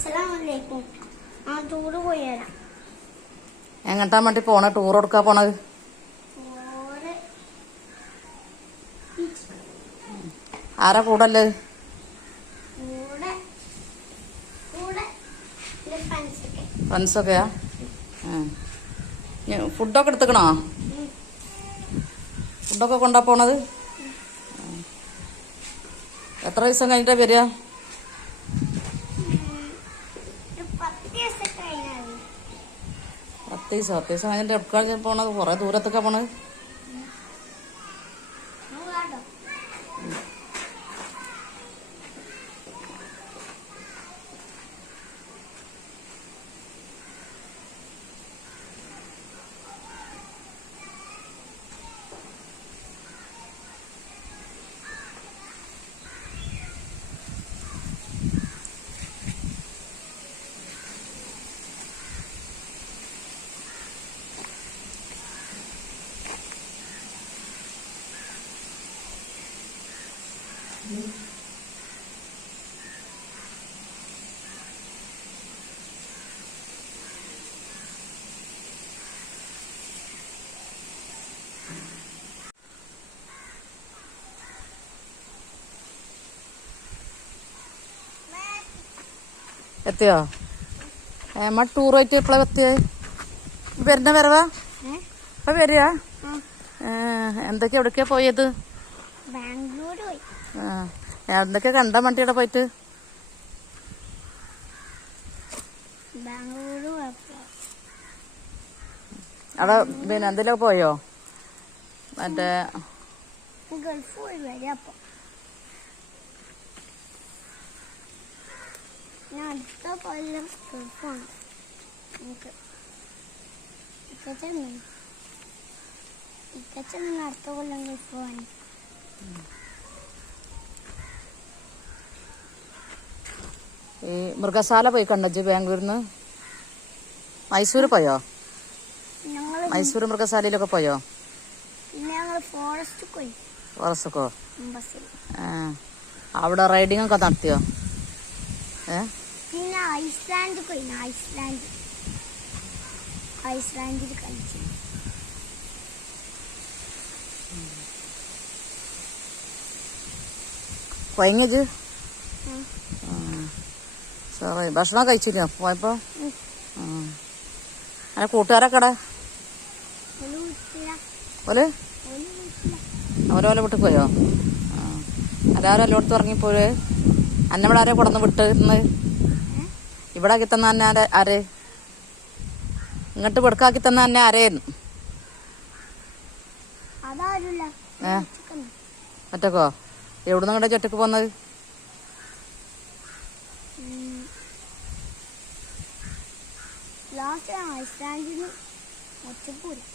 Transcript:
അസ്സലാമലൈക്കും. ആ ടൂറ് പോയി വരാം എങ്ങട്ടാ വേണ്ടി പോണ? ടൂർ കൊടുക്കാ പോണത് ആരാ കൂടല്ലേ ഫ്രണ്ട്സൊക്കെയാ? ഫുഡൊക്കെ എടുത്തുക്കണോ? ഫുഡൊക്കെ കൊണ്ടാ പോണത്? എത്ര ദിവസം കഴിഞ്ഞിട്ടാ വരിക? പത്ത് ദിവസം പത്ത് ദിവസം പോണത് കുറേ ദൂരത്തൊക്കെ പോണത് നമുക്ക് കേട്ടോ എത്തിയോ? ഏമ്മ ടൂർ പോയിട്ട് എപ്പോഴാ എത്തിയേ? വരുന്ന വരവാ? ഇപ്പൊ വരിക? ആ, എന്തൊക്കെ എവിടേക്കാ പോയത്? ബാംഗ്ലൂർ. എന്തൊക്കെ കണ്ട വണ്ടിയുടെ പോയിട്ട്? അവിടെ പിന്നെ എന്തെങ്കിലും പോയോ? മറ്റേ ഗൾഫ് പോയി വരാം അപ്പൊ. ഞാൻ അടുത്ത കൊല്ലം ഗൾഫാണ് നമുക്ക് അടുത്ത കൊല്ലം ഗൾഫ് പോവാൻ. ഈ മൃഗശാല പോയി കണ്ടജ് ബാംഗ്ലൂരിന്ന്? മൈസൂർ പോയോ? മൈസൂർ മൃഗശാലയിലൊക്കെ പോയോ? പിന്നെ ഞങ്ങൾ ഫോറസ്റ്റ് പോയി. വറസക്കോ ആ. അവിടെ റൈഡിംഗ് ഒക്കെ നടത്തിയോ? ഏ? പിന്നെ ഐസ്ലാൻഡ് ഐസ്ലാൻഡ്. ഐസ്ലാൻഡിൽ കളിച്ചു. സോറി ഭക്ഷണം കഴിച്ചില്ല പോയപ്പോ. അങ്ങനെ കൂട്ടുകാരൊക്കെ ഓൽ? അവരോലെ വീട്ടിൽ പോയോ? എല്ലാവരും എല്ലായിടത്തും ഇറങ്ങിപ്പോയി അന്നവിടെ ആരെ കൊടന്ന് വിട്ട് ഇന്ന്? ഇവിടെ ആക്കി തന്ന അന്ന ആരെ ആരെ? ഇങ്ങോട്ട് വെടുക്കാക്കി തന്ന അന്ന ആരെയായിരുന്നു ഏ? ഒറ്റക്കോ? എവിടുന്ന് ഇങ്ങോട്ട് ഒറ്റയ്ക്ക് പോന്നത്? ലാസ്റ്റ് ഐസ്ലാൻഡിൽ നിന്ന് ഒറ്റപ്പൂരം.